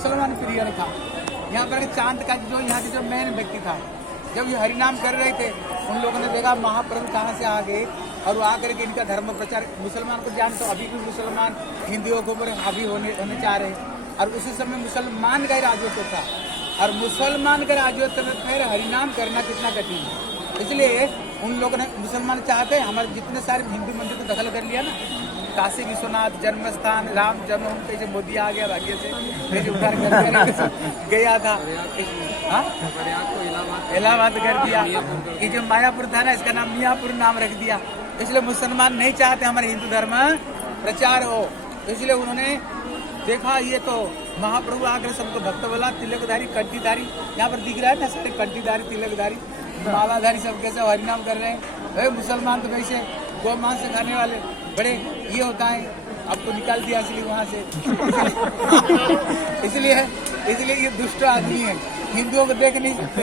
मुसलमान प्रिय ने कहा। यहाँ पर चांद का जो यहाँ के जो मेन व्यक्ति था, जब ये हरिनाम कर रहे थे, उन लोगों ने देखा महाप्रभु कहाँ से आ गए और वो आकर के इनका धर्म प्रचार। मुसलमान को जान तो अभी भी मुसलमान हिंदुओं के ऊपर हावी होने चाह रहे हैं। और उसी समय मुसलमान का राजत्व था, और मुसलमान का राजत्व में फिर हरिनाम करना कितना कठिन है। इसलिए उन लोगों ने, मुसलमान चाहते हैं हमारे जितने सारे हिंदू मंदिर को दखल कर लिया ना, काशी विश्वनाथ जन्म स्थान, राम जन्मभूमि, कैसे मोदी आ गया भाग्य से, कैसे उधार कर गया था, इलाहाबाद कर दिया, कि जो मायापुर था ना इसका नाम मियापुर नाम रख दिया। इसलिए मुसलमान नहीं चाहते हमारे हिंदू धर्म प्रचार हो। इसलिए उन्होंने देखा ये तो महाप्रभु आकर सबको भक्त बोला, तिलकधारी कंठीधारी, यहाँ पर दिख रहा है ना सारे कंठीधारी तिलकधारी मालाधारी सब कैसे हरिनाम कर रहे हैं। मुसलमान तो वैसे गौ मांस खाने वाले बड़े ये होता है, आपको निकाल दिया इसलिए वहाँ से इसलिए ये दुष्ट आदमी है, हिंदुओं को देख नहीं सकते।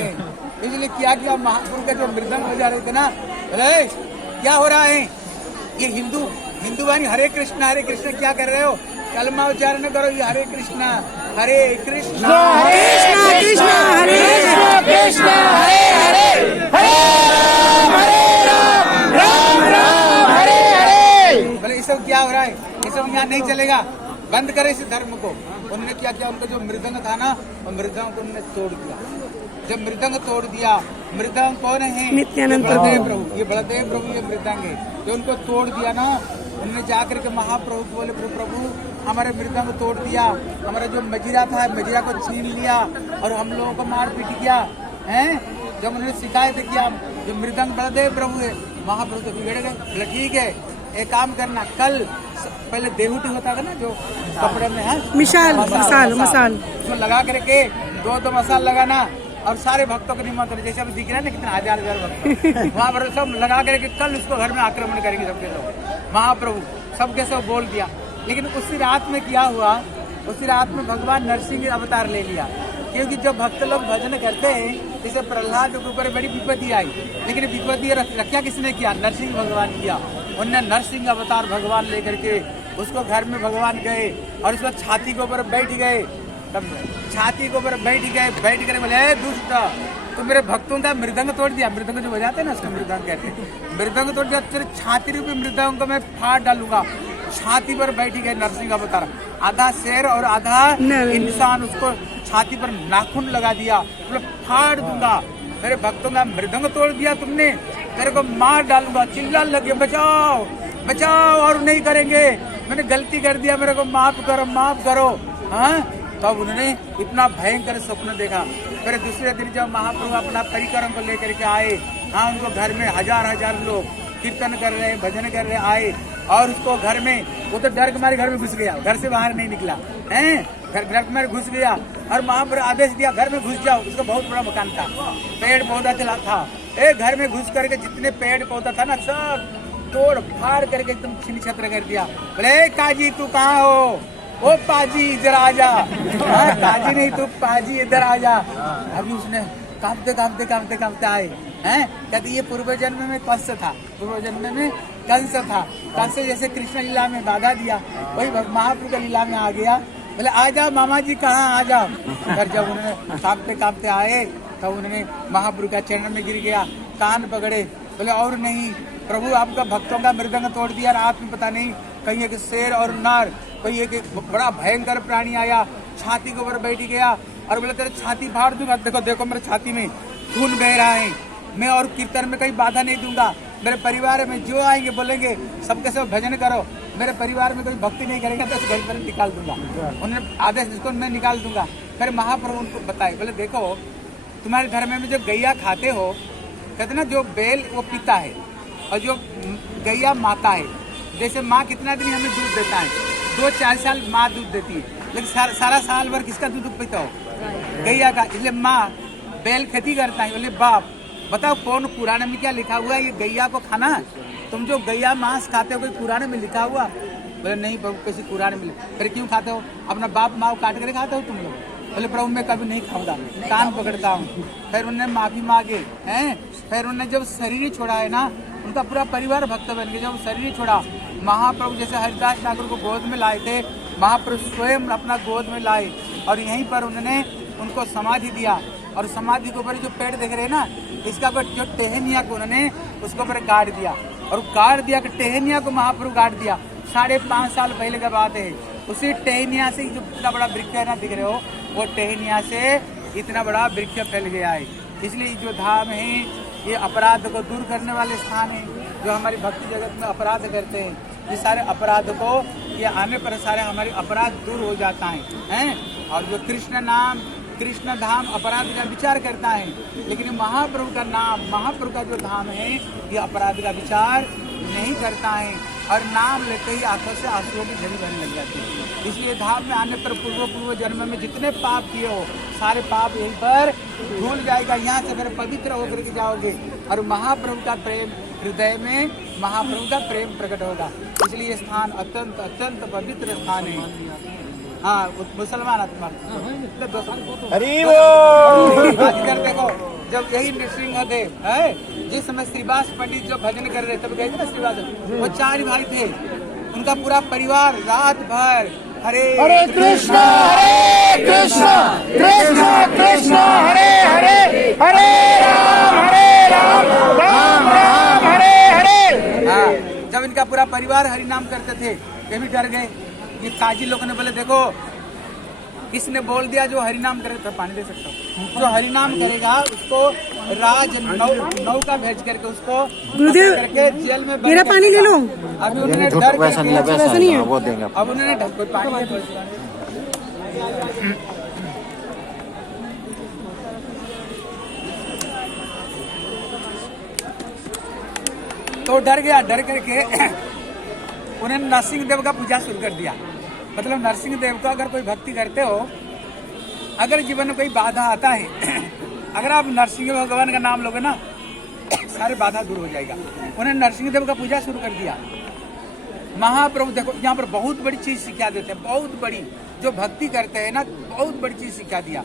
इसलिए क्या महापुरुष का जो मृदंग बजा रहे थे ना, अरे क्या हो रहा है, ये हिंदू वाणी हरे कृष्ण क्या कर रहे हो, कलमा उच्चारण करो, ये हरे कृष्ण कृष्ण हरे कृष्ण हरे हरे राम राम हरे हरे। बोले ये सब क्या हो रहा है, ये सब यहाँ नहीं चलेगा, बंद करे इस धर्म को। उन्होंने क्या किया, उनका जो मृदंग था ना, वो मृदंग को उन्होंने तोड़ दिया। जब मृदंग तोड़ दिया, मृदंग कौन है, नित्यानंद प्रभु, ये बलदेव प्रभु ये मृदंग है, जो उनको तोड़ दिया ना, उन्होंने जाकर के महाप्रभु को बोले, प्रभु हमारे मृदंग तोड़ दिया, हमारा जो मजीरा था मजीरा को छीन लिया और हम लोगों को मार पीट किया हैं। जब उन्होंने शिकायत किया, जो मृदंग बलदेव प्रभु है, महाप्रभु तो बिगड़ गए। बोले ठीक है, एक काम करना, कल पहले देहूटी होता था ना जो कपड़े में है, मसाल उसमें लगा करके दो मसाल लगाना और सारे भक्तों को निमंत्रण, जैसे अभी दिख रहा है ना कितना हजार भक्त वहाँ पर सब लगा करके कल उसको घर में आक्रमण करेंगे सबके सब। महाप्रभु सबके सब बोल दिया। लेकिन उसी रात में क्या हुआ, उसी रात में भगवान नरसिंह अवतार ले लिया, क्योंकि जब भक्त लोग भजन करते हैं, जैसे प्रहलाद के ऊपर बड़ी विपत्ति आई, लेकिन विपत्ति रक्षा किसने किया, नरसिंह भगवान किया। उन्होंने नरसिंह अवतार भगवान लेकर के उसको घर में भगवान गए और उसको छाती के ऊपर बैठ गए, तब छाती के ऊपर बैठ कर बोले, दुष्ट तो मेरे भक्तों का मृदंग तोड़ दिया। मृदंग जो बजाते हैं ना उसको मृदंग कहते हैं, मृदंग तोड़ दिया, तेरे छाती रूपी मृदंग को मैं फाड़ डालूंगा। छाती पर बैठी गए नरसिंह अवतार, आधा शेर और आधा इंसान, उसको छाती पर नाखून लगा दिया, मतलब फाड़ दूंगा। मेरे भक्तों का मृदंग तोड़ दिया तुमने, तेरे को मार डालूंगा। चिल्ला लगे, बचाओ बचाओ, और नहीं करेंगे, मैंने गलती कर दिया, मेरे को माफ करो। हाँ, तब उन्होंने इतना भयंकर स्वप्न देखा। फिर दूसरे दिन जब महाप्रभु अपना परिक्रम को लेकर के आए, हाँ, उनको घर में हजार लोग कीर्तन कर रहे, भजन कर रहे आए, और उसको घर में, वो तो डर के मारे घर में घुस गया, घर से बाहर नहीं निकला है, घर के मारे घुस गया। और महाप्रभु आदेश दिया घर में घुस जाओ। उसका बहुत बड़ा मकान था, पेड़ पौधा था, घर में घुस करके जितने पेड़ पौधा था ना सब तोड़ फाड़ करके एकदम छिन्न छत्र कर दिया। बोले काजी तू कहाँ हो, ओ पाजी इधर आ जा। काजी नहीं तू पाजी इधर आ जा। अभी उसने कांपते आए हैं, कहते ये पूर्व जन्म में कंस था, कंस जैसे कृष्ण लीला में बाधा दिया, वही महाप्रभु का लीला में आ गया। बोले आ जाओ मामा जी, कहाँ आ जाओ। फिर जब उन्होंने कांपते आए, तब उन्होंने महाप्रभु का चरण में गिर गया, कान पकड़े, बोले और नहीं प्रभु, आपका भक्तों का मृदंग तोड़ दिया, रात में पता नहीं कहीं एक शेर और नार, कहीं एक बड़ा भयंकर प्राणी आया, छाती के ऊपर बैठ गया और बोले तेरे छाती फाड़ दूंगा। देखो मेरे छाती में खून बह रहा है, मैं और कीर्तन में कहीं बाधा नहीं दूंगा। मेरे परिवार में जो आएंगे बोलेंगे सबके सब भजन करो, मेरे परिवार में कोई भक्ति नहीं करेगा तो घर पर निकाल दूंगा। उन्होंने आदेश जिसको मैं निकाल दूंगा। फिर महाप्रभु उनको बताए, बोले देखो तुम्हारे धर्म में जो गैया खाते हो, कहते ना जो बैल वो पीता है और जो गैया माता है। जैसे माँ कितना दिन हमें दूध देता है, 2-4 साल माँ दूध देती है, लेकिन सारा साल भर किसका दूध पीता हो, गैया का। इसलिए माँ बैल खेती करता है। बोले बाप बताओ कौन पुराने में क्या लिखा हुआ है ये गैया को खाना, तुम जो गैया मांस खाते हो कोई पुराने में लिखा हुआ। बोले नहीं प्रभु किसी पुराने में। फिर क्यों खाते हो, अपना बाप माँ काट कर खाते हो तुम लोग। बोले प्रभु मैं कभी नहीं खाऊंगा, कान पकड़ता हूँ। फिर उन्होंने माफी मांगे हैं। फिर उन्होंने जब शरीर छोड़ा है ना, उनका पूरा परिवार भक्त बन गया। जब शरीर छोड़ा, महाप्रभु जैसे हरिदास ठाकुर को गोद में लाए थे, महाप्रभु स्वयं अपना गोद में लाए, और यहीं पर उन्होंने उनको समाधि दिया। और समाधि के ऊपर जो पेड़ देख रहे हैं ना, इसका जो टहनिया को उन्होंने उसके ऊपर काट दिया, और काट दिया कि टहनिया को महाप्रभु काट दिया। 5.5 साल पहले का बात है। उसी टहनिया से जो इतना बड़ा वृक्ष है ना, दिख रहे हो, वो टहनिया से इतना बड़ा वृक्ष फैल गया है। इसलिए जो धाम है ये अपराध को दूर करने वाले स्थान है। जो हमारी भक्ति जगत में अपराध करते हैं, ये सारे अपराध को ये आने पर सारे हमारे अपराध दूर हो जाता है। और जो कृष्ण नाम, कृष्ण धाम अपराध का विचार करता है, लेकिन महाप्रभु का नाम, महाप्रभु का जो धाम है ये अपराध का विचार नहीं करता है। और नाम लेते ही आंखों से आंसुओं की झड़ी बहने लग जाती है। इसलिए धाम में आने पर पूर्व जन्म में जितने पाप किए हो सारे पाप यहीं पर धुल जाएगा। यहाँ से फिर पवित्र होकर के जाओगे और महाप्रभु का प्रेम हृदय में, महाप्रभु का प्रेम प्रकट होगा। इसलिए स्थान अत्यंत अत्यंत पवित्र स्थान है। हाँ, मुसलमान आत्मा इधर देखो, जब यही नृसिंहदेव है, जिस समय श्रीवास पंडित जो भजन कर रहे थे, तब गए थे ना श्रीवास, वो 4 भाई थे। उनका पूरा परिवार रात भर हरे हरे कृष्णा कृष्णा कृष्णा हरे हरे, हरे राम राम राम हरे हरे। हाँ, जब इनका पूरा परिवार हरि नाम करते थे, ये भी डर गए। ये काजी लोगों ने बोले देखो, किसने बोल दिया जो हरि नाम करे, तो पानी दे सकता हूँ, जो हरि नाम करेगा उसको राज नौका भेज करके उसको करके जेल में मेरा पानी ले लो। अभी उन्होंने डर वैसा नहीं है, वो देंगे। अब उन्होंने पानी तो डर गया। डर करके उन्होंने नरसिंह देव का पूजा शुरू कर दिया। मतलब नरसिंह देव का अगर कोई भक्ति करते हो, अगर जीवन में कोई बाधा आता है, अगर आप नरसिंह भगवान का नाम लोगे ना, सारे बाधा दूर हो जाएगा। उन्होंने नरसिंह देव का पूजा शुरू कर दिया। महाप्रभु देखो यहाँ पर बहुत बड़ी चीज सिखा देते हैं, बहुत बड़ी। जो भक्ति करते हैं ना, बहुत बड़ी चीज सिखा दिया।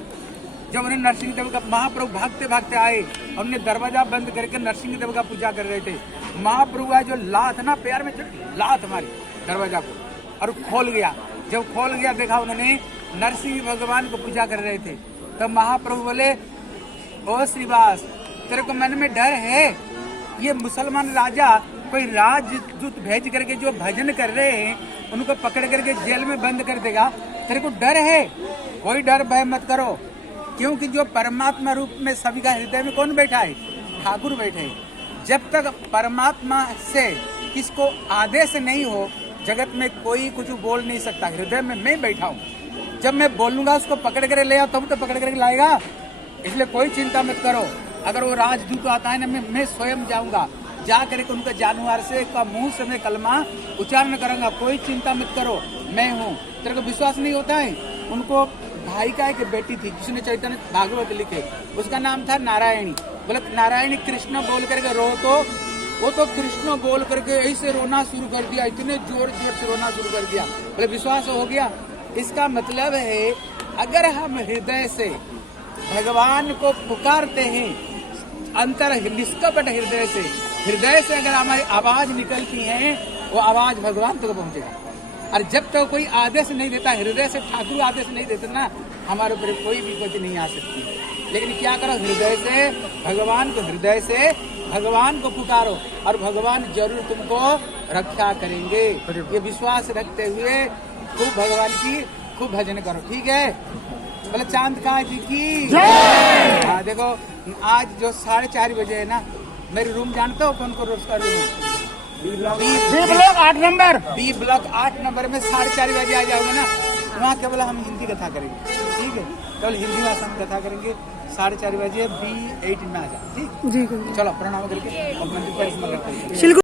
जब उन्हें नरसिंह देव का, महाप्रभु भागते भागते आए, हमने दरवाजा बंद करके नरसिंह देव का पूजा कर रहे थे। महाप्रभु का जो लात ना, पैर में लात हमारी दरवाजा को, और खोल गया। जब खोल गया, देखा उन्होंने नरसिंह भगवान को पूजा कर रहे थे। तब महाप्रभु बोले, ओ श्रीवास, तेरे को मन में डर है? ये मुसलमान राजा कोई राजदूत भेज करके जो भजन कर रहे हैं, उनको पकड़ करके जेल में बंद कर देगा, तेरे को डर है? कोई डर भय मत करो, क्योंकि जो परमात्मा रूप में सभी का हृदय में कौन बैठा है? ठाकुर बैठे हैं। जब तक परमात्मा से किसको आदेश नहीं हो, जगत में कोई कुछ बोल नहीं सकता। हृदय में मैं बैठा हूँ, जब मैं बोलूंगा उसको पकड़ कर ले आओ, तब तो पकड़ कर लाएगा। इसलिए कोई चिंता मत करो। अगर वो राजदूत आता है ना, मैं स्वयं जाऊंगा, जा करके उनके जानवर से का मुंह से मैं कलमा उच्चारण करूंगा। कोई चिंता मत करो, मैं हूँ। तेरे को विश्वास नहीं होता है? उनको भाई का एक बेटी थी जिसने चैतन्य भागवत लिखे, उसका नाम था नारायणी। बोले नारायणी कृष्ण बोल करके रो, तो वो तो कृष्ण बोल करके ऐसे रोना शुरू कर दिया, इतने जोर जोर से रोना शुरू कर दिया। बोले विश्वास हो गया। इसका मतलब है अगर हम हृदय से भगवान को पुकारते हैं, अंतर निष्कपट हृदय से अगर हमारी आवाज निकलती है, वो आवाज भगवान तक पहुंचेगा। और जब तक कोई आदेश नहीं देता, हृदय से ठाकुर आदेश नहीं देते ना, हमारे ऊपर कोई भी कुछ नहीं आ सकती। लेकिन क्या करो, हृदय से भगवान को, हृदय से भगवान को पुकारो और भगवान जरूर तुमको रक्षा करेंगे। ये विश्वास रखते हुए खूब भगवान की खूब भजन करो, ठीक है? बोले चांद का जी की। हाँ, देखो आज जो 4:30 बजे है ना, मेरे रूम जानते हो कौन को रोज का रूम है? B block 8 number. B block 8 number में 4:30 बजे आ जाओगे ना, वहाँ केवल हम हिंदी कथा करेंगे, ठीक है? केवल हिंदी भाषा में कथा करेंगे। 4:30 बजे B18 में आ जाओ, ठीक? जी। चलो प्रणाम करके और मंदिर पर स्मरण करते हैं।